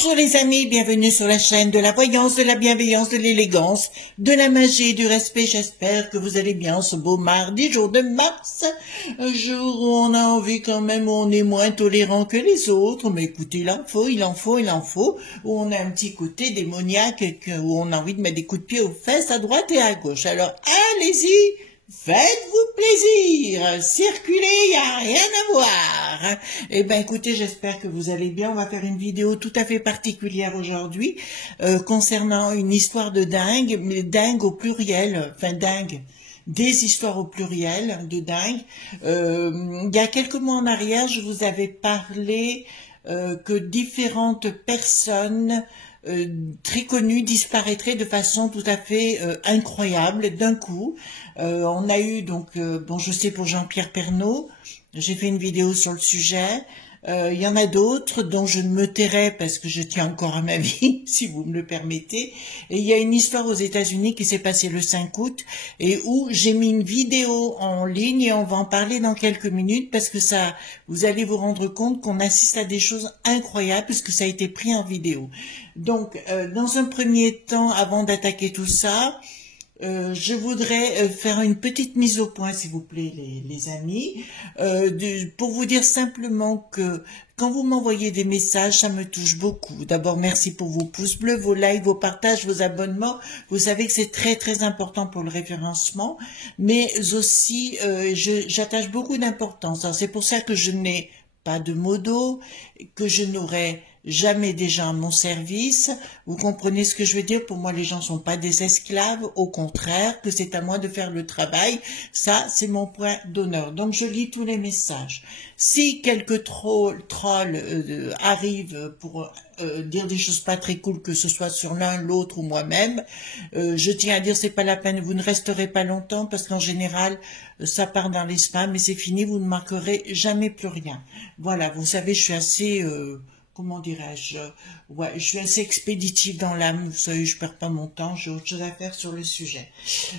Bonjour les amis, bienvenue sur la chaîne de la voyance, de la bienveillance, de l'élégance, de la magie et du respect. J'espère que vous allez bien ce beau mardi, jour de mars, un jour où on a envie quand même, où on est moins tolérant que les autres, mais écoutez, il en faut, où on a un petit côté démoniaque, où on a envie de mettre des coups de pied aux fesses à droite et à gauche. Alors allez-y, faites-vous plaisir, circulez, il n'y a rien à voir. Eh ben écoutez, j'espère que vous allez bien. On va faire une vidéo tout à fait particulière aujourd'hui concernant une histoire de dingue, mais dingue au pluriel, enfin dingue. Des histoires au pluriel de dingue. Il y a quelques mois en arrière, je vous avais parlé que différentes personnes très connues disparaîtraient de façon tout à fait incroyable d'un coup. On a eu donc, bon, je sais pour Jean-Pierre Pernaut, j'ai fait une vidéo sur le sujet. Il y en a d'autres dont je ne me tairai parce que je tiens encore à ma vie, si vous me le permettez. Et il y a une histoire aux États-Unis qui s'est passée le 5 août et où j'ai mis une vidéo en ligne et on va en parler dans quelques minutes parce que ça, vous allez vous rendre compte qu'on assiste à des choses incroyables puisque ça a été pris en vidéo. Donc, dans un premier temps, avant d'attaquer tout ça, je voudrais faire une petite mise au point, s'il vous plaît, les amis, pour vous dire simplement que quand vous m'envoyez des messages, ça me touche beaucoup. D'abord, merci pour vos pouces bleus, vos likes, vos partages, vos abonnements. Vous savez que c'est très, très important pour le référencement, mais aussi, j'attache beaucoup d'importance. C'est pour ça que je n'ai pas de modo, que je n'aurai jamais des gens à mon service. Vous comprenez ce que je veux dire? Pour moi, les gens sont pas des esclaves, au contraire, que c'est à moi de faire le travail. Ça, c'est mon point d'honneur. Donc, je lis tous les messages. Si quelques trolls arrivent pour dire des choses pas très cool, que ce soit sur l'un, l'autre ou moi-même, je tiens à dire, c'est pas la peine, vous ne resterez pas longtemps, parce qu'en général, ça part dans les spams, et c'est fini, vous ne marquerez jamais plus rien. Voilà, vous savez, je suis assez... comment dirais-je, ouais, je suis assez expéditive dans l'âme, vous savez, je perds pas mon temps, j'ai autre chose à faire sur le sujet.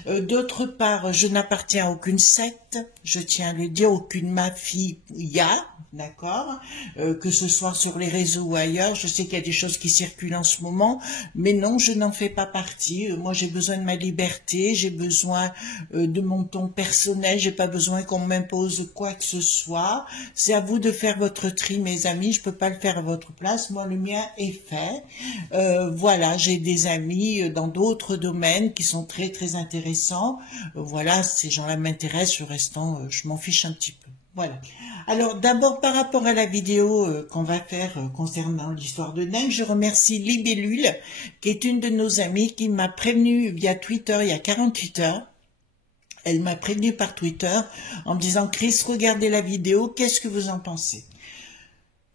D'autre part, je n'appartiens à aucune secte, je tiens à le dire, aucune mafia, d'accord, que ce soit sur les réseaux ou ailleurs, je sais qu'il y a des choses qui circulent en ce moment, mais non, je n'en fais pas partie. Moi, j'ai besoin de ma liberté, j'ai besoin de mon ton personnel, j'ai pas besoin qu'on m'impose quoi que ce soit. C'est à vous de faire votre tri, mes amis, je peux pas le faire à votre place, moi le mien est fait. Voilà, j'ai des amis dans d'autres domaines qui sont très très intéressants. Voilà, ces gens-là m'intéressent, le restant, je m'en fiche un petit peu. Voilà. Alors d'abord par rapport à la vidéo qu'on va faire concernant l'histoire de dingue, je remercie Libellule, qui est une de nos amies qui m'a prévenu via Twitter il y a 48 heures. Elle m'a prévenu par Twitter en me disant « Chris, regardez la vidéo, qu'est-ce que vous en pensez ?»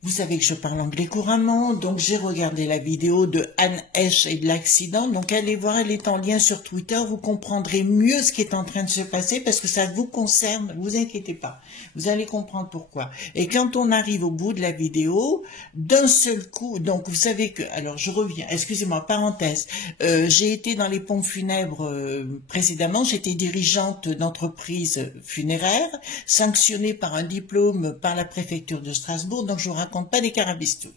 Vous savez que je parle anglais couramment, donc j'ai regardé la vidéo de Anne Heche et de l'accident. Donc allez voir, elle est en lien sur Twitter, vous comprendrez mieux ce qui est en train de se passer parce que ça vous concerne, vous inquiétez pas. Vous allez comprendre pourquoi. Et quand on arrive au bout de la vidéo, d'un seul coup, donc vous savez que, alors je reviens, excusez-moi, parenthèse, j'ai été dans les pompes funèbres précédemment, j'étais dirigeante d'entreprise funéraire, sanctionnée par un diplôme par la préfecture de Strasbourg, donc je vous raconte pas des carabistouilles.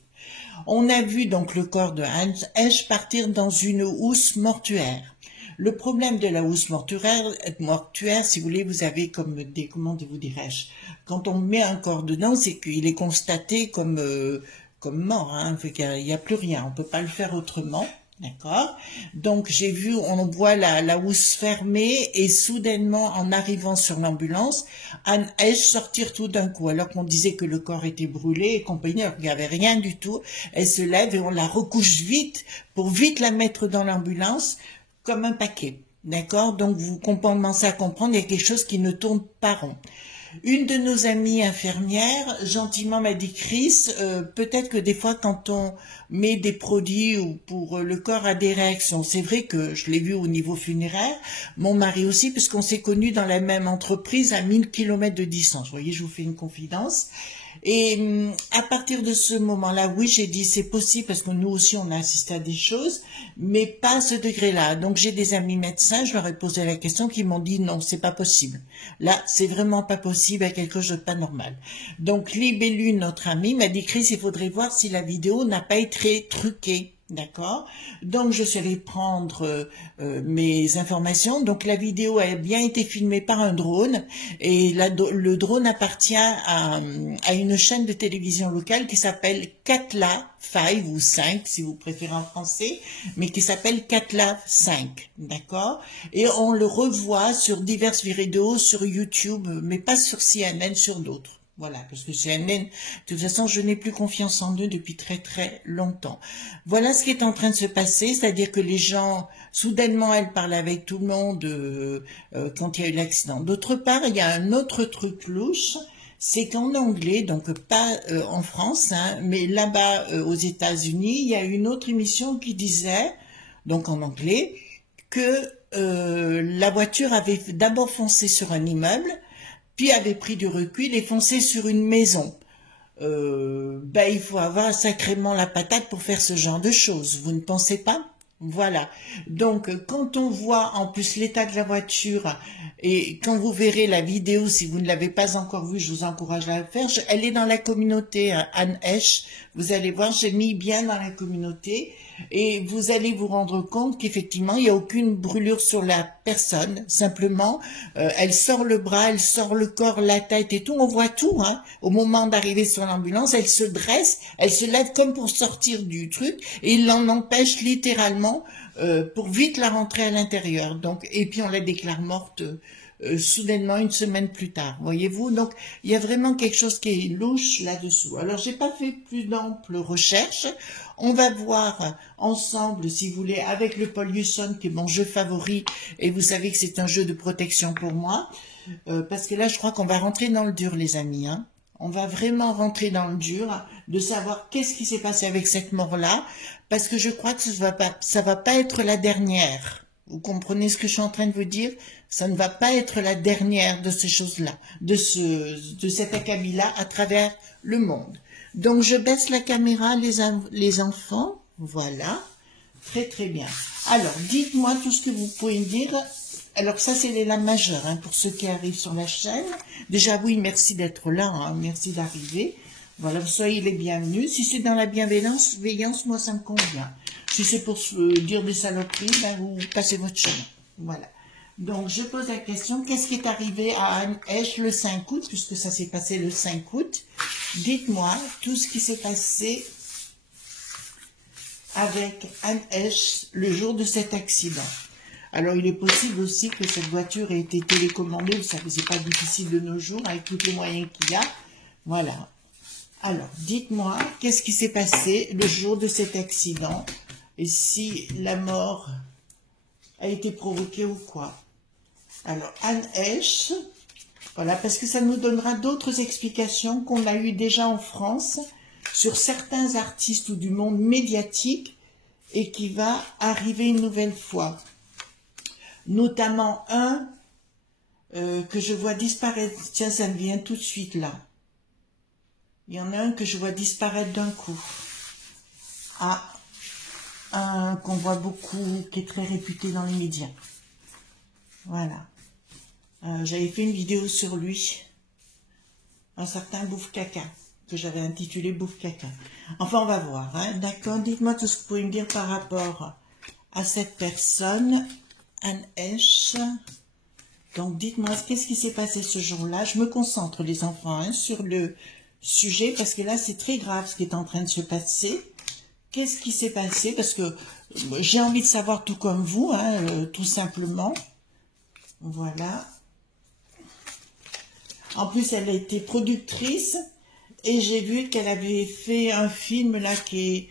On a vu donc le corps de Anne Heche partir dans une housse mortuaire. Le problème de la housse mortuaire, si vous voulez, vous avez comme des, comment vous dirais-je, quand on met un corps dedans, c'est qu'il est constaté comme mort, hein, il n'y a plus rien, on peut pas le faire autrement. D'accord. Donc j'ai vu, on voit la housse fermée et soudainement en arrivant sur l'ambulance, Anne Heche sortir tout d'un coup alors qu'on disait que le corps était brûlé et compagnie, alors qu'il n'y avait rien du tout. Elle se lève et on la recouche vite pour vite la mettre dans l'ambulance comme un paquet. D'accord. Donc vous commencez à comprendre, il y a quelque chose qui ne tourne pas rond. Une de nos amies infirmières gentiment m'a dit « Chris, peut-être que des fois quand on met des produits ou pour le corps a des réactions. » C'est vrai que je l'ai vu au niveau funéraire, mon mari aussi, puisqu'on s'est connus dans la même entreprise à 1000 km de distance. Vous voyez, je vous fais une confidence. Et à partir de ce moment-là, oui, j'ai dit c'est possible parce que nous aussi on a assisté à des choses, mais pas à ce degré-là. Donc j'ai des amis médecins, je leur ai posé la question, qui m'ont dit non, c'est pas possible. Là, c'est vraiment pas possible. ici quelque chose de pas normal. Donc Libellu, notre ami, m'a dit Chris, il faudrait voir si la vidéo n'a pas été truquée. D'accord. Donc je suis allée prendre mes informations. Donc la vidéo a bien été filmée par un drone et le drone appartient à une chaîne de télévision locale qui s'appelle Katla 5 ou 5 si vous préférez en français, mais qui s'appelle Katla 5. D'accord. Et on le revoit sur diverses vidéos sur YouTube, mais pas sur CNN, sur d'autres. Voilà, parce que CNN, de toute façon, je n'ai plus confiance en eux depuis très très longtemps. Voilà ce qui est en train de se passer, c'est-à-dire que les gens, soudainement, elle parle avec tout le monde quand il y a eu l'accident. D'autre part, il y a un autre truc louche, c'est qu'en anglais, donc pas en France, hein, mais là-bas aux États-Unis, il y a une autre émission qui disait, donc en anglais, que la voiture avait d'abord foncé sur un immeuble, puis avait pris du recul et foncé sur une maison. Il faut avoir sacrément la patate pour faire ce genre de choses, vous ne pensez pas? Voilà. Donc, quand on voit en plus l'état de la voiture, et quand vous verrez la vidéo, si vous ne l'avez pas encore vue, je vous encourage à la faire. Elle est dans la communauté, hein, Anne Heche. Vous allez voir, j'ai mis bien dans la communauté. Et vous allez vous rendre compte qu'effectivement, il n'y a aucune brûlure sur la personne. Simplement, elle sort le bras, elle sort le corps, la tête et tout. On voit tout, hein. Au moment d'arriver sur l'ambulance, elle se dresse, elle se lève comme pour sortir du truc. Et il l'en empêche littéralement pour vite la rentrer à l'intérieur. Donc, et puis on la déclare morte soudainement une semaine plus tard, voyez-vous. Donc, il y a vraiment quelque chose qui est louche là-dessous. Alors, j'ai pas fait plus d'amples recherches. On va voir ensemble, si vous voulez, avec le Paul Hewson, qui est mon jeu favori, et vous savez que c'est un jeu de protection pour moi, parce que là, je crois qu'on va rentrer dans le dur, les amis, hein. On va vraiment rentrer dans le dur, de savoir qu'est-ce qui s'est passé avec cette mort-là, parce que je crois que ça va pas être la dernière. Vous comprenez ce que je suis en train de vous dire? Ça ne va pas être la dernière de ces choses-là, de cet acabit-là à travers le monde. Donc, je baisse la caméra, les enfants. Voilà. Très, très bien. Alors, dites-moi tout ce que vous pouvez me dire. Alors, ça, c'est les lames majeures, hein, pour ceux qui arrivent sur la chaîne. Déjà, oui, merci d'être là, hein, merci d'arriver. Voilà, soyez les bienvenus. Si c'est dans la bienveillance, moi, ça me convient. Si c'est pour dire des saloperies, vous passez votre chemin. Voilà. Donc, je pose la question, qu'est-ce qui est arrivé à Anne Heche le 5 août, puisque ça s'est passé le 5 août. Dites-moi tout ce qui s'est passé avec Anne Heche le jour de cet accident. Alors, il est possible aussi que cette voiture ait été télécommandée, vous savez, c'est pas difficile de nos jours, avec tous les moyens qu'il y a. Voilà. Alors, dites-moi, qu'est-ce qui s'est passé le jour de cet accident, et si la mort a été provoquée ou quoi. Alors, Anne Heche, voilà, parce que ça nous donnera d'autres explications qu'on a eues déjà en France sur certains artistes ou du monde médiatique et qui va arriver une nouvelle fois. Notamment un que je vois disparaître. Tiens, ça me vient tout de suite là. Il y en a un que je vois disparaître d'un coup. Ah, un qu'on voit beaucoup, qui est très réputé dans les médias. Voilà. J'avais fait une vidéo sur lui. Un certain Bouffe Caca, que j'avais intitulé Bouffe Caca. Enfin, on va voir. Hein. D'accord, dites-moi tout ce que vous pouvez me dire par rapport à cette personne, Anne Heche. Donc, dites-moi, qu'est-ce qui s'est passé ce jour-là? Je me concentre, les enfants, hein, sur le sujet, parce que là, c'est très grave ce qui est en train de se passer. Qu'est-ce qui s'est passé? Parce que j'ai envie de savoir tout comme vous, hein, tout simplement. Voilà. En plus, elle a été productrice et j'ai vu qu'elle avait fait un film là qui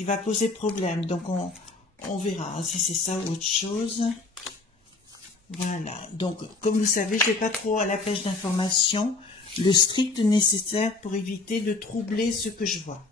va poser problème. Donc, on verra si c'est ça ou autre chose. Voilà. Donc, comme vous savez, je ne vais pas trop à la pêche d'informations. Le strict nécessaire pour éviter de troubler ce que je vois.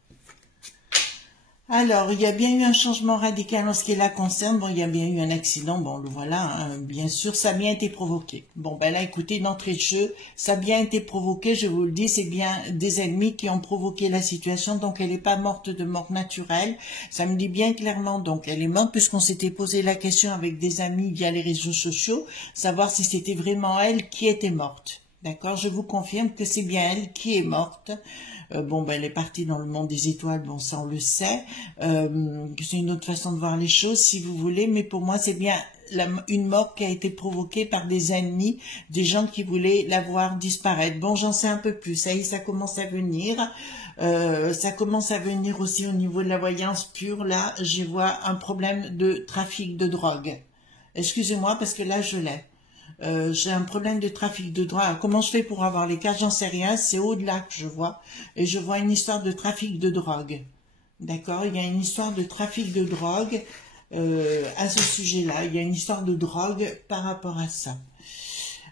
Alors, il y a bien eu un changement radical en ce qui la concerne. Bon, il y a bien eu un accident. Bon, le voilà, hein, bien sûr, ça a bien été provoqué. Bon, ben là, écoutez, d'entrée de jeu, ça a bien été provoqué, je vous le dis, c'est bien des ennemis qui ont provoqué la situation. Donc, elle n'est pas morte de mort naturelle. Ça me dit bien clairement, donc, elle est morte, puisqu'on s'était posé la question avec des amis via les réseaux sociaux, savoir si c'était vraiment elle qui était morte. D'accord, je vous confirme que c'est bien elle qui est morte. Bon, ben, elle est partie dans le monde des étoiles, bon, ça on le sait. C'est une autre façon de voir les choses, si vous voulez, mais pour moi, c'est bien une mort qui a été provoquée par des ennemis, des gens qui voulaient la voir disparaître. Bon, j'en sais un peu plus, ça y est, ça commence à venir. Ça commence à venir aussi au niveau de la voyance pure. Là, je vois un problème de trafic de drogue. Excusez-moi, parce que là, je l'ai. J'ai un problème de trafic de drogue. Comment je fais pour avoir les cartes? J'en sais rien. C'est au-delà que je vois. Et je vois une histoire de trafic de drogue. D'accord? Il y a une histoire de trafic de drogue à ce sujet-là. Il y a une histoire de drogue par rapport à ça.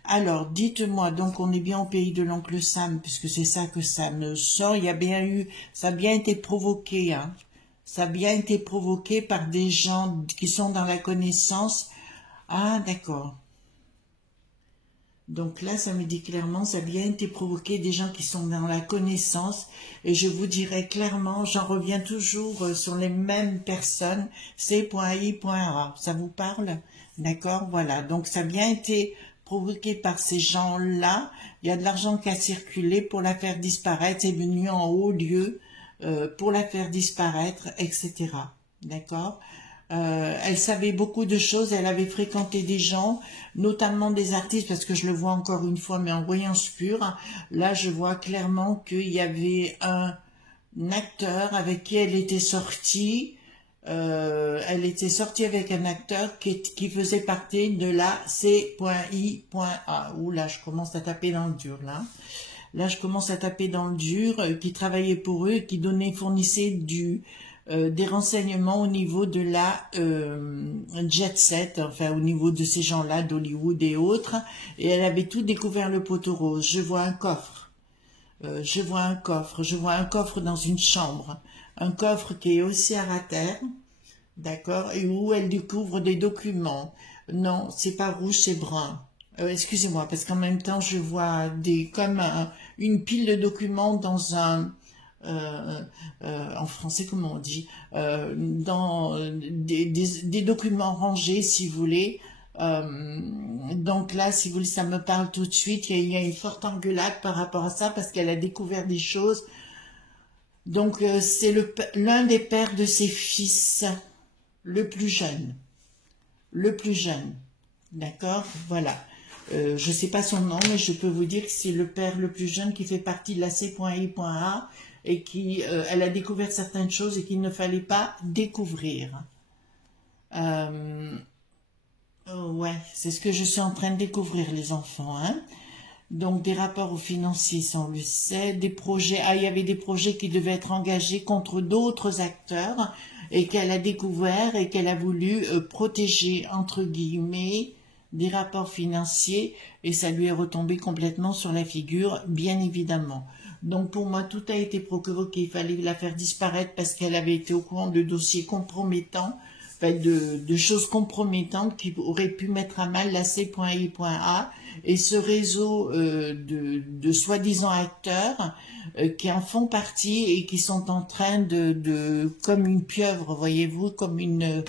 Alors, dites-moi, donc on est bien au pays de l'oncle Sam, puisque c'est ça que ça me sort. Il y a bien eu, ça a bien été provoqué, hein. Ça a bien été provoqué par des gens qui sont dans la connaissance. Ah, d'accord. Donc là, ça me dit clairement, ça a bien été provoqué des gens qui sont dans la connaissance. Et je vous dirais clairement, j'en reviens toujours sur les mêmes personnes, C.I.A. Ça vous parle? D'accord, voilà. Donc ça a bien été provoqué par ces gens-là. Il y a de l'argent qui a circulé pour la faire disparaître. C'est venu en haut lieu pour la faire disparaître, etc. D'accord? Elle savait beaucoup de choses, elle avait fréquenté des gens, notamment des artistes, parce que je le vois encore une fois, mais en voyance pure. Là, je vois clairement qu'il y avait un acteur avec qui elle était sortie. Elle était sortie avec un acteur qui faisait partie de la C.I.A. Ouh là, je commence à taper dans le dur, là. Là, je commence à taper dans le dur, qui travaillait pour eux, qui fournissait des renseignements au niveau de la jet set, enfin au niveau de ces gens-là, d'Hollywood et autres, et elle avait tout découvert le poteau rose. Je vois un coffre, je vois un coffre dans une chambre, un coffre qui est aussi à terre, d'accord, et où elle découvre des documents. Non, c'est pas rouge, c'est brun. Excusez-moi, parce qu'en même temps, je vois une pile de documents dans un... en français, comment on dit, dans des documents rangés, si vous voulez. Donc là, si vous voulez, ça me parle tout de suite. Il y a une forte engueulade par rapport à ça, parce qu'elle a découvert des choses. Donc, c'est l'un des pères de ses fils, le plus jeune. Le plus jeune. D'accord? Voilà. Je ne sais pas son nom, mais je peux vous dire que c'est le père le plus jeune qui fait partie de la C.I.A. et qui, elle a découvert certaines choses et qu'il ne fallait pas découvrir. Ouais, c'est ce que je suis en train de découvrir, les enfants, hein. Donc, des rapports aux financiers, ça on le sait, des projets, il y avait des projets qui devaient être engagés contre d'autres acteurs et qu'elle a découvert et qu'elle a voulu protéger, entre guillemets, des rapports financiers, et ça lui est retombé complètement sur la figure, bien évidemment. Donc pour moi, tout a été provoqué, il fallait la faire disparaître parce qu'elle avait été au courant de dossiers compromettants, enfin de choses compromettantes qui auraient pu mettre à mal la C.I.A. et ce réseau de soi-disant acteurs qui en font partie et qui sont en train comme une pieuvre, voyez-vous, comme une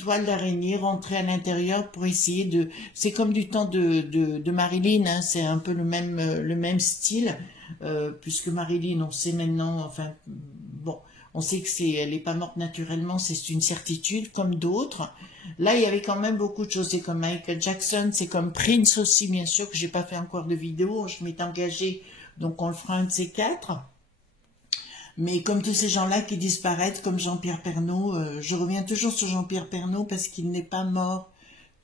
toile d'araignée, rentrer à l'intérieur pour essayer de... C'est comme du temps de Marilyn, hein, c'est un peu le même style, puisque Marilyn, on sait maintenant, enfin, bon, on sait que elle n'est pas morte naturellement, c'est une certitude, comme d'autres. Là, il y avait quand même beaucoup de choses, c'est comme Michael Jackson, c'est comme Prince aussi, bien sûr, que j'ai pas fait encore de vidéo, je m'étais engagée, donc on le fera un de ces quatre. Mais comme tous ces gens-là qui disparaissent, comme Jean-Pierre Pernaut, je reviens toujours sur Jean-Pierre Pernaut parce qu'il n'est pas mort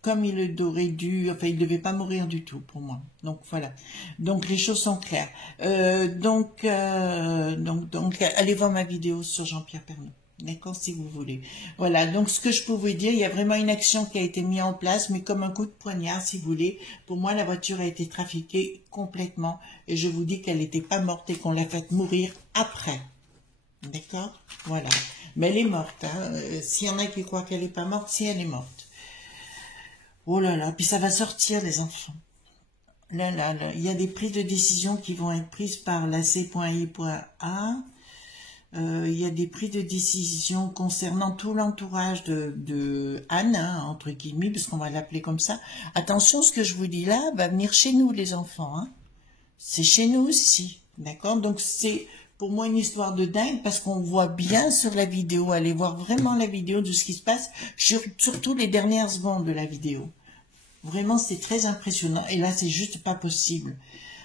comme il aurait dû, enfin il ne devait pas mourir du tout pour moi. Donc voilà, donc les choses sont claires. Donc allez voir ma vidéo sur Jean-Pierre Pernaut. D'accord, si vous voulez. Voilà, donc ce que je peux vous dire, il y a vraiment une action qui a été mise en place, mais comme un coup de poignard, si vous voulez. Pour moi, la voiture a été trafiquée complètement, et je vous dis qu'elle n'était pas morte et qu'on l'a fait mourir après. D'accord? Voilà. Mais elle est morte. Hein. S'il y en a qui croient qu'elle n'est pas morte, si elle est morte. Oh là là, puis ça va sortir, les enfants. Là, il y a des prises de décision qui vont être prises par la C.I.A. Il y a des prises de décision concernant tout l'entourage de Anne, hein, entre guillemets, parce qu'on va l'appeler comme ça. Attention, ce que je vous dis là va venir chez nous, les enfants. Hein. c'est chez nous aussi, d'accord? Donc c'est pour moi une histoire de dingue parce qu'on voit bien sur la vidéo, allez voir vraiment la vidéo de ce qui se passe, surtout les dernières secondes de la vidéo. Vraiment, c'est très impressionnant. Et là, c'est juste pas possible.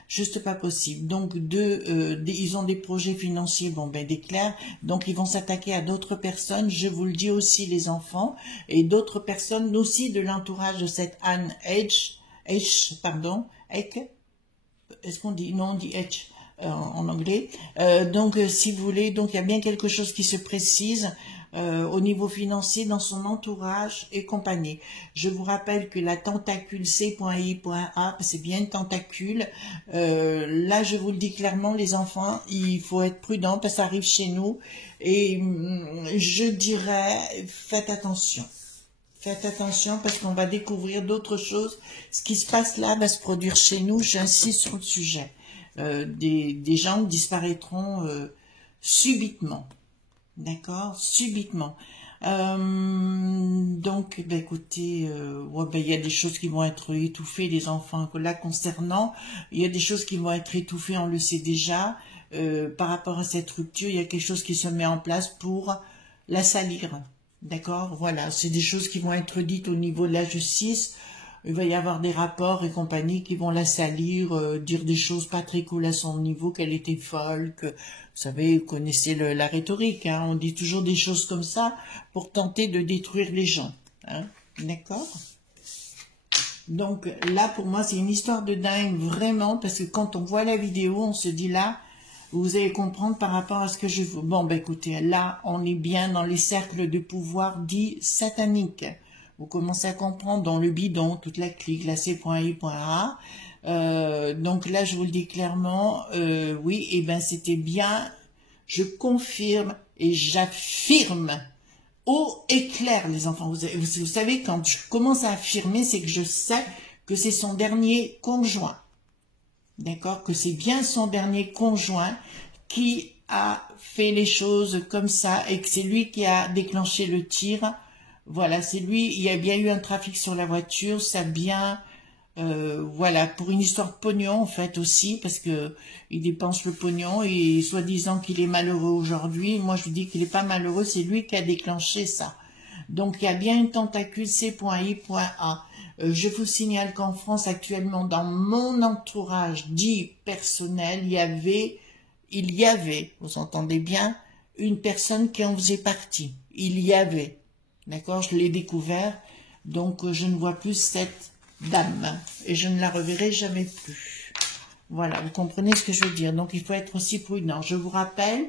Juste pas possible. Donc, ils ont des projets financiers, bon, ben, déclarent. Donc, ils vont s'attaquer à d'autres personnes. Je vous le dis aussi, les enfants. Et d'autres personnes aussi de l'entourage de cette Anne pardon, Eck. Est-ce qu'on dit, non, on dit Edge en anglais. Donc, si vous voulez, donc il y a bien quelque chose qui se précise au niveau financier dans son entourage et compagnie. Je vous rappelle que la tentacule C.I.A, c'est bien une tentacule. Là, je vous le dis clairement, les enfants, il faut être prudent parce que ça arrive chez nous. Et je dirais, faites attention. Faites attention parce qu'on va découvrir d'autres choses. Ce qui se passe là va se produire chez nous. J'insiste sur le sujet. Des gens disparaîtront subitement. D'accord? Subitement. Donc, ben, écoutez, ouais, ben, il y a des choses qui vont être étouffées, les enfants là concernant. Il y a des choses qui vont être étouffées, on le sait déjà. Par rapport à cette rupture, il y a quelque chose qui se met en place pour la salir. D'accord? Voilà, c'est des choses qui vont être dites au niveau de la justice. Il va y avoir des rapports et compagnie qui vont la salir, dire des choses pas très cool à son niveau, qu'elle était folle, que, vous savez, vous connaissez la rhétorique, hein, on dit toujours des choses comme ça pour tenter de détruire les gens. Hein, d'accord? Donc là, pour moi, c'est une histoire de dingue, vraiment, parce que quand on voit la vidéo, on se dit là, vous allez comprendre par rapport à ce que je vous... Bon, ben écoutez, là, on est bien dans les cercles de pouvoir dits sataniques. Vous commencez à comprendre dans le bidon, toute la clique, la C.I.A. Donc là, je vous le dis clairement, oui, et ben c'était bien, je confirme et j'affirme haut et clair, les enfants. Vous savez, quand je commence à affirmer, c'est que je sais que c'est son dernier conjoint. D'accord? Que c'est bien son dernier conjoint qui a fait les choses comme ça et que c'est lui qui a déclenché le tir. Voilà, c'est lui, il y a bien eu un trafic sur la voiture, ça bien, voilà, pour une histoire de pognon en fait aussi, parce que il dépense le pognon et soi-disant qu'il est malheureux aujourd'hui, moi je vous dis qu'il n'est pas malheureux, c'est lui qui a déclenché ça. Donc il y a bien une tentacule C.I.A. Je vous signale qu'en France actuellement, dans mon entourage dit personnel, il y avait, vous entendez bien, une personne qui en faisait partie. Il y avait. D'accord, je l'ai découvert, donc je ne vois plus cette dame et je ne la reverrai jamais plus. Voilà, vous comprenez ce que je veux dire. Donc il faut être aussi prudent. Je vous rappelle,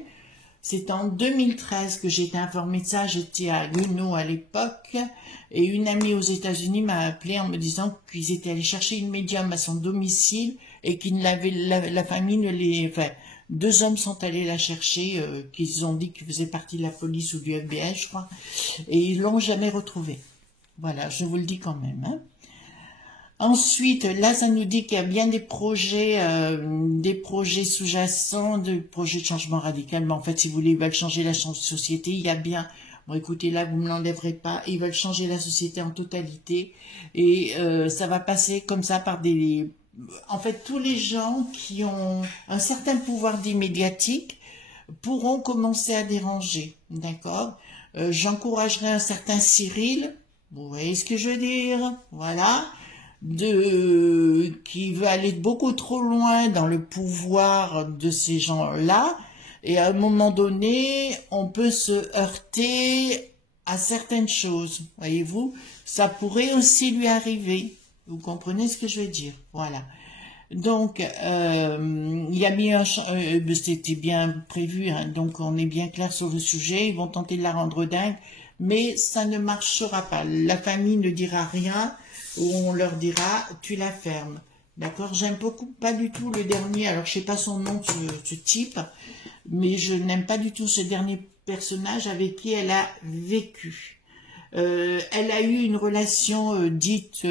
c'est en 2013 que j'ai été informée de ça. J'étais à Luno à l'époque et une amie aux États-Unis m'a appelé en me disant qu'ils étaient allés chercher une médium à son domicile et qu'il l'avait la famille ne les... Enfin, deux hommes sont allés la chercher, qu'ils ont dit qu'ils faisaient partie de la police ou du FBI, je crois, et ils l'ont jamais retrouvée. Voilà, je vous le dis quand même. Hein. Ensuite, là, ça nous dit qu'il y a bien des projets sous-jacents, des projets de changement radical. Mais en fait, si vous voulez, ils veulent changer la société. Il y a bien... Bon, écoutez, là, vous ne me l'enlèverez pas. Ils veulent changer la société en totalité. Et ça va passer comme ça par des... En fait, tous les gens qui ont un certain pouvoir dit médiatique pourront commencer à déranger, d'accord? J'encouragerai un certain Cyril, vous voyez ce que je veux dire? Voilà, qui veut aller beaucoup trop loin dans le pouvoir de ces gens-là, et à un moment donné, on peut se heurter à certaines choses, voyez-vous? Ça pourrait aussi lui arriver. Vous comprenez ce que je veux dire? Voilà. Donc, il y a bien, c'était bien prévu, hein, donc on est bien clair sur le sujet. Ils vont tenter de la rendre dingue, mais ça ne marchera pas. La famille ne dira rien, ou on leur dira, tu la fermes. D'accord? J'aime pas du tout le dernier, alors je sais pas son nom, ce type, mais je n'aime pas du tout ce dernier personnage avec qui elle a vécu. Elle a eu une relation dite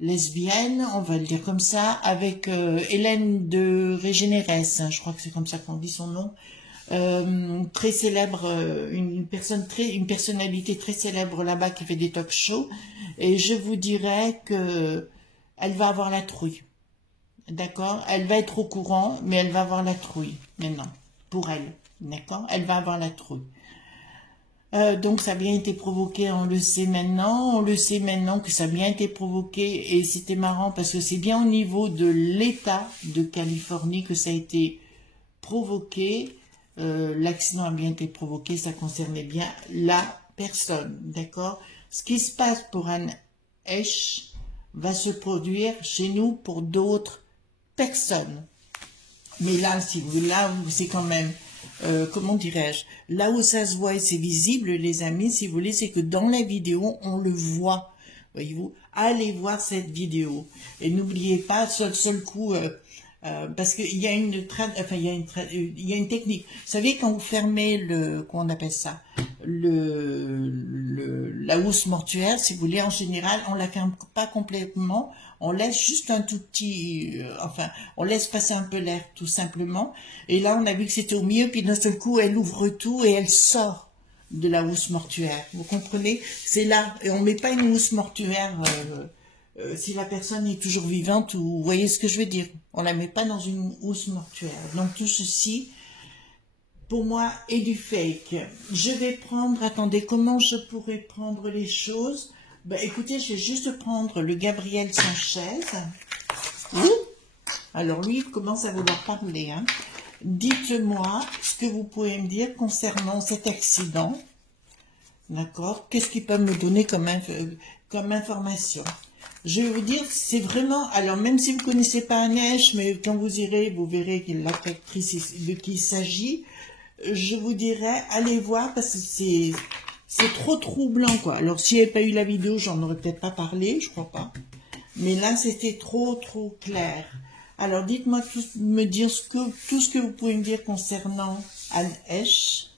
lesbienne, on va le dire comme ça, avec Hélène de Régénérès, hein, je crois que c'est comme ça qu'on dit son nom, très célèbre, une personnalité très célèbre là-bas qui fait des talk shows, et je vous dirais que elle va avoir la trouille. D'accord? Elle va être au courant, mais elle va avoir la trouille maintenant, pour elle. D'accord? Elle va avoir la trouille. Donc ça a bien été provoqué, on le sait maintenant que ça a bien été provoqué, et c'était marrant parce que c'est bien au niveau de l'État de Californie que ça a été provoqué. L'accident a bien été provoqué, ça concernait bien la personne, d'accord? Ce qui se passe pour Anne Heche va se produire chez nous pour d'autres personnes. Mais là, si vous, là, c'est quand même, comment dirais-je, là où ça se voit et c'est visible, les amis, si vous voulez, c'est que dans la vidéo, on le voit. Voyez-vous, allez voir cette vidéo. Et n'oubliez pas, seul coup, parce qu'il y a une il y a une technique. Vous savez, quand vous fermez comment on appelle ça, la housse mortuaire, si vous voulez, en général, on la ferme pas complètement, on laisse juste un tout petit, on laisse passer un peu l'air, tout simplement. Et là, on a vu que c'était au milieu, puis d'un seul coup, elle ouvre tout et elle sort de la housse mortuaire. Vous comprenez? C'est là, et on met pas une housse mortuaire si la personne est toujours vivante, ou vous voyez ce que je veux dire. On la met pas dans une housse mortuaire. Donc tout ceci, pour moi, est du fake. Je vais prendre, attendez, comment je pourrais prendre les choses? Ben, écoutez, je vais juste prendre le Gabriel Sanchez. Alors lui, il commence à vouloir parler. Hein. Dites-moi ce que vous pouvez me dire concernant cet accident. D'accord? Qu'est-ce qu'il peut me donner comme information? Je vais vous dire, c'est vraiment... Alors, même si vous ne connaissez pas Anne-Heche, mais quand vous irez, vous verrez l'actrice de qui il s'agit. Je vous dirais, allez voir, parce que c'est trop troublant, quoi. Alors, s'il n'y avait pas eu la vidéo, j'en aurais peut-être pas parlé, je crois pas. Mais là, c'était trop clair. Alors, dites-moi me dire tout ce que vous pouvez me dire concernant Anne-Heche.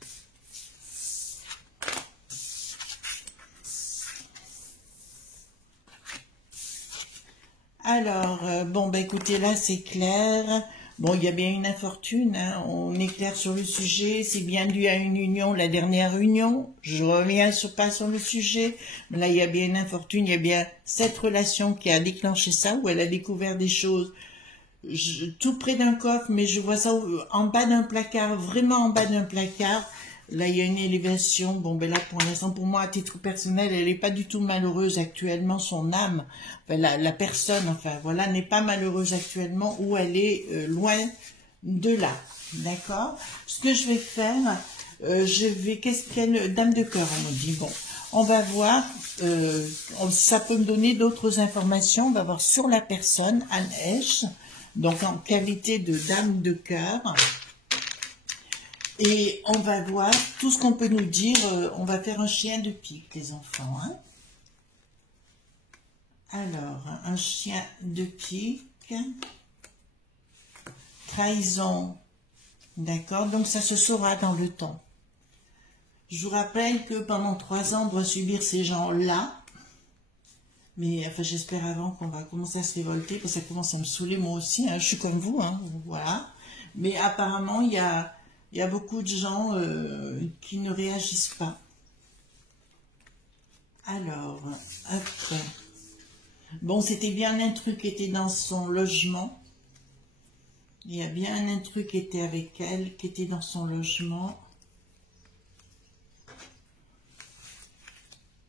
Alors, bon, bah écoutez, là, c'est clair. Bon, il y a bien une infortune, hein. On est clair sur le sujet. C'est bien dû à une union, la dernière union. Je reviens pas sur le sujet. Mais là, il y a bien une infortune. Il y a bien cette relation qui a déclenché ça, où elle a découvert des choses tout près d'un coffre, mais je vois ça en bas d'un placard, vraiment en bas d'un placard. Là, il y a une élévation. Bon, ben là, pour l'instant, pour moi, à titre personnel, elle n'est pas du tout malheureuse actuellement. Son âme, enfin, la personne, enfin, voilà, n'est pas malheureuse actuellement, ou elle est loin de là. D'accord? Ce que je vais faire, qu'est-ce qu'elle, dame de cœur, on me dit. Bon, on va voir, ça peut me donner d'autres informations. On va voir sur la personne, Anne-Heche, donc en qualité de dame de cœur. Et on va voir tout ce qu'on peut nous dire. On va faire un chien de pique, les enfants. Hein. Alors, un chien de pique. Trahison. D'accord? Donc, ça se saura dans le temps. Je vous rappelle que pendant 3 ans, on doit subir ces gens-là. Mais, enfin, j'espère avant qu'on va commencer à se révolter, parce que ça commence à me saouler moi aussi. Hein. Je suis comme vous, hein. Voilà. Mais apparemment, il y a beaucoup de gens qui ne réagissent pas. Alors, après. Bon, c'était bien un truc qui était dans son logement. Il y a bien un truc qui était avec elle, qui était dans son logement.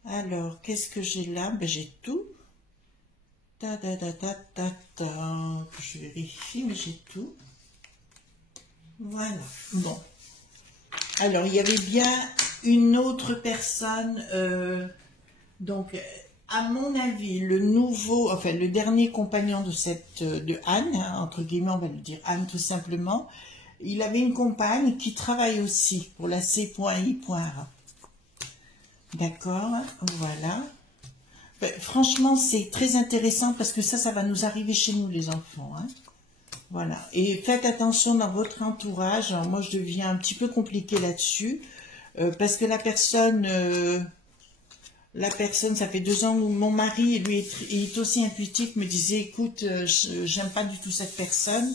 Alors, qu'est-ce que j'ai là? Ben, j'ai tout. Je vérifie, mais j'ai tout. Voilà, bon. Alors, il y avait bien une autre personne, donc, à mon avis, le dernier compagnon de Anne, hein, entre guillemets, on va lui dire Anne tout simplement, il avait une compagne qui travaille aussi pour la C.I.A. D'accord, voilà. Ben, franchement, c'est très intéressant parce que ça va nous arriver chez nous, les enfants, hein. Voilà, et faites attention dans votre entourage. Alors, moi, je deviens un petit peu compliquée là-dessus, parce que la personne, ça fait 2 ans où mon mari, lui, est aussi intuitif, me disait, écoute, j'aime pas du tout cette personne,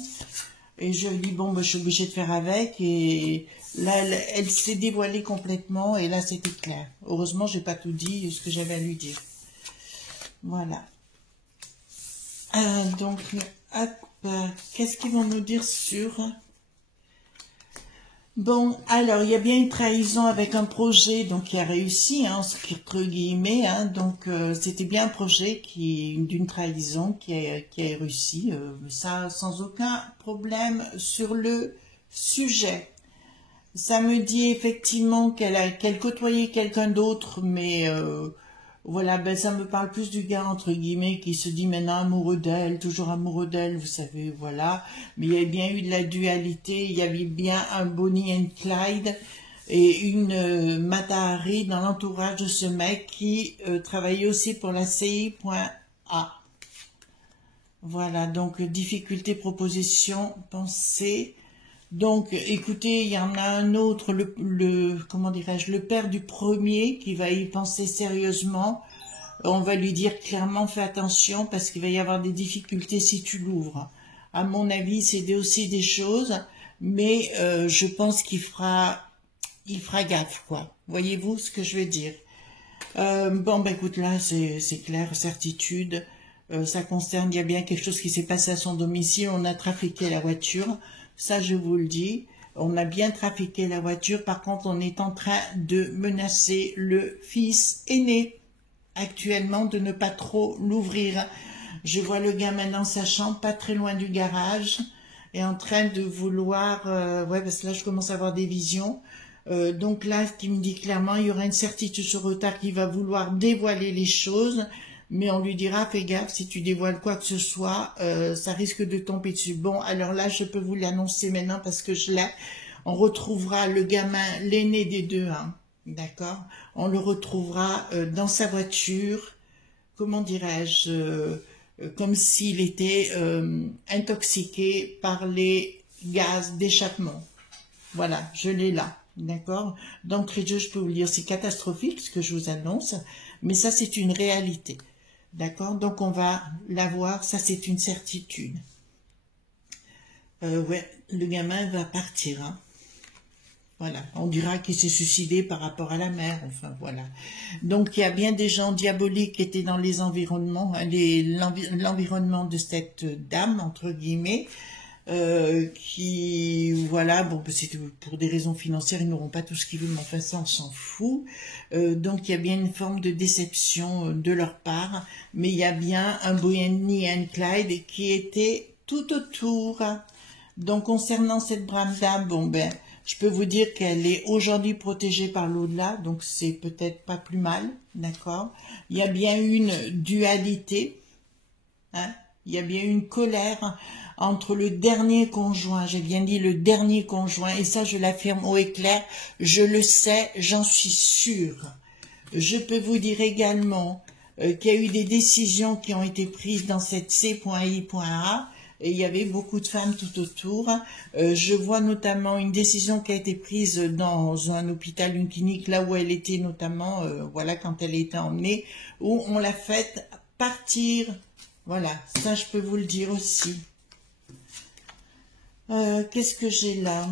et je lui dis, bon, ben, je suis obligée de faire avec, et là, elle s'est dévoilée complètement, et là, c'était clair. Heureusement, j'ai pas tout dit, ce que j'avais à lui dire. Voilà. Donc, qu'est-ce qu'ils vont nous dire sur... Bon, alors, il y a bien une trahison avec un projet donc qui a réussi, hein, entre guillemets, hein, donc c'était bien un projet d'une trahison qui a réussi, ça sans aucun problème sur le sujet. Ça me dit effectivement qu'elle côtoyait quelqu'un d'autre, mais voilà, ben ça me parle plus du gars entre guillemets qui se dit maintenant amoureux d'elle, toujours amoureux d'elle, vous savez, voilà. Mais il y a bien eu de la dualité, il y avait bien un Bonnie and Clyde et une Mata Hari dans l'entourage de ce mec qui travaillait aussi pour la CI.A. Voilà, donc difficulté, proposition, pensée. Donc, écoutez, il y en a un autre, comment dirais-je, le père du premier qui va y penser sérieusement. On va lui dire clairement, fais attention parce qu'il va y avoir des difficultés si tu l'ouvres. À mon avis, c'est aussi des choses, mais je pense qu'il fera gaffe, quoi. Voyez-vous ce que je veux dire? Bon, ben écoute, là, c'est clair, certitude. Ça concerne, il y a bien quelque chose qui s'est passé à son domicile, on a trafiqué la voiture. Ça, je vous le dis, on a bien trafiqué la voiture. Par contre, on est en train de menacer le fils aîné actuellement de ne pas trop l'ouvrir. Je vois le gars maintenant sa chambre, pas très loin du garage, et en train de vouloir... ouais, parce que là, je commence à avoir des visions. Donc là, ce qui me dit clairement, il y aura une certitude sur retard qui va vouloir dévoiler les choses. Mais on lui dira, fais gaffe, si tu dévoiles quoi que ce soit, ça risque de tomber dessus. Bon, alors là, je peux vous l'annoncer maintenant parce que je l'ai. On retrouvera le gamin, l'aîné des deux, hein, d'accord? On le retrouvera dans sa voiture, comment dirais-je, comme s'il était intoxiqué par les gaz d'échappement. Voilà, je l'ai là, d'accord? D'entrée de jeu, je peux vous dire, c'est catastrophique ce que je vous annonce, mais ça, c'est une réalité. D'accord, donc on va la voir, ça c'est une certitude. Ouais, le gamin va partir. Hein. Voilà, on dira qu'il s'est suicidé par rapport à la mère, enfin voilà. Donc il y a bien des gens diaboliques qui étaient dans les environnements, hein, l'environnement de cette dame, entre guillemets, qui, voilà, bon, c'est pour des raisons financières, ils n'auront pas tout ce qu'ils veulent, mais enfin ça, on s'en fout. Donc, il y a bien une forme de déception de leur part, mais il y a bien un Bonnie and Clyde qui était tout autour. Donc, concernant cette brave dame, bon, ben, je peux vous dire qu'elle est aujourd'hui protégée par l'au-delà, donc c'est peut-être pas plus mal, d'accord? Il y a bien une dualité, hein? Il y a bien une colère entre le dernier conjoint, j'ai bien dit le dernier conjoint, et ça je l'affirme haut et clair, je le sais, j'en suis sûre. Je peux vous dire également qu'il y a eu des décisions qui ont été prises dans cette C.I.A, et il y avait beaucoup de femmes tout autour. Je vois notamment une décision qui a été prise dans un hôpital, une clinique, là où elle était notamment, voilà, quand elle était emmenée, où on l'a fait partir. Voilà, ça je peux vous le dire aussi. Qu'est-ce que j'ai là?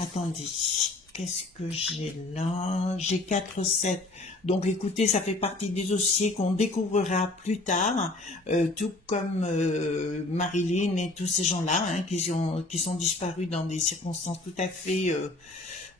Attendez, qu'est-ce que j'ai là? J'ai 4-7. Donc écoutez, ça fait partie des dossiers qu'on découvrira plus tard, tout comme Marilyn et tous ces gens-là, hein, qui sont disparus dans des circonstances tout à fait,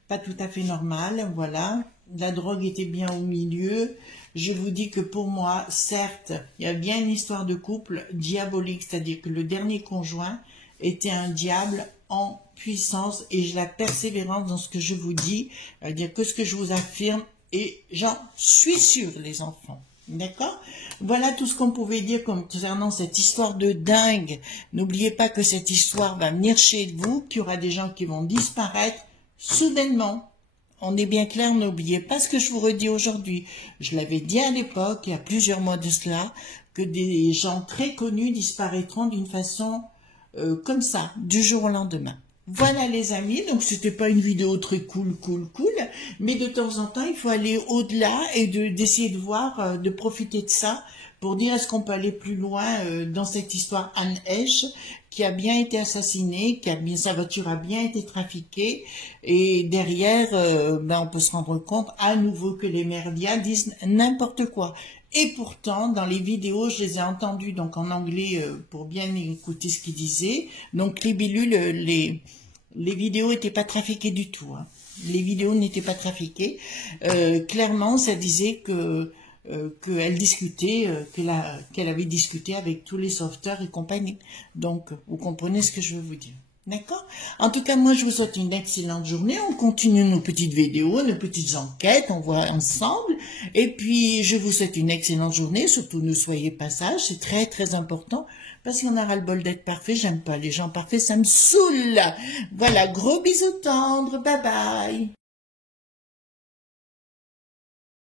pas tout à fait normales, voilà. La drogue était bien au milieu. Je vous dis que pour moi, certes, il y a bien une histoire de couple diabolique, c'est-à-dire que le dernier conjoint était un diable en puissance, et j'ai la persévérance dans ce que je vous dis, c'est-à-dire que ce que je vous affirme, et j'en suis sûre, les enfants. D'accord? Voilà tout ce qu'on pouvait dire concernant cette histoire de dingue. N'oubliez pas que cette histoire va venir chez vous, qu'il y aura des gens qui vont disparaître soudainement. On est bien clair, n'oubliez pas ce que je vous redis aujourd'hui. Je l'avais dit à l'époque, il y a plusieurs mois de cela, que des gens très connus disparaîtront d'une façon comme ça, du jour au lendemain. Voilà les amis, donc c'était pas une vidéo très cool, mais de temps en temps, il faut aller au-delà et d'essayer de voir, de profiter de ça pour dire est-ce qu'on peut aller plus loin dans cette histoire Anne Heche, qui a bien été assassinée, sa voiture a bien été trafiquée, et derrière, ben, on peut se rendre compte à nouveau que les médias disent n'importe quoi. Et pourtant, dans les vidéos, je les ai entendues donc en anglais pour bien écouter ce qu'ils disaient. Donc les bilules, les vidéos n'étaient pas trafiquées du tout. Hein. Les vidéos n'étaient pas trafiquées. Clairement, ça disait que qu'elle discutait, qu'elle avait discuté avec tous les sauveteurs et compagnie. Donc, vous comprenez ce que je veux vous dire. D'accord? En tout cas, moi, je vous souhaite une excellente journée. On continue nos petites vidéos, nos petites enquêtes, on voit ensemble. Et puis, je vous souhaite une excellente journée. Surtout, ne soyez pas sages. C'est très, très important. Parce qu'on aura le bol d'être parfait. J'aime pas les gens parfaits. Ça me saoule. Voilà. Gros bisous tendres. Bye bye.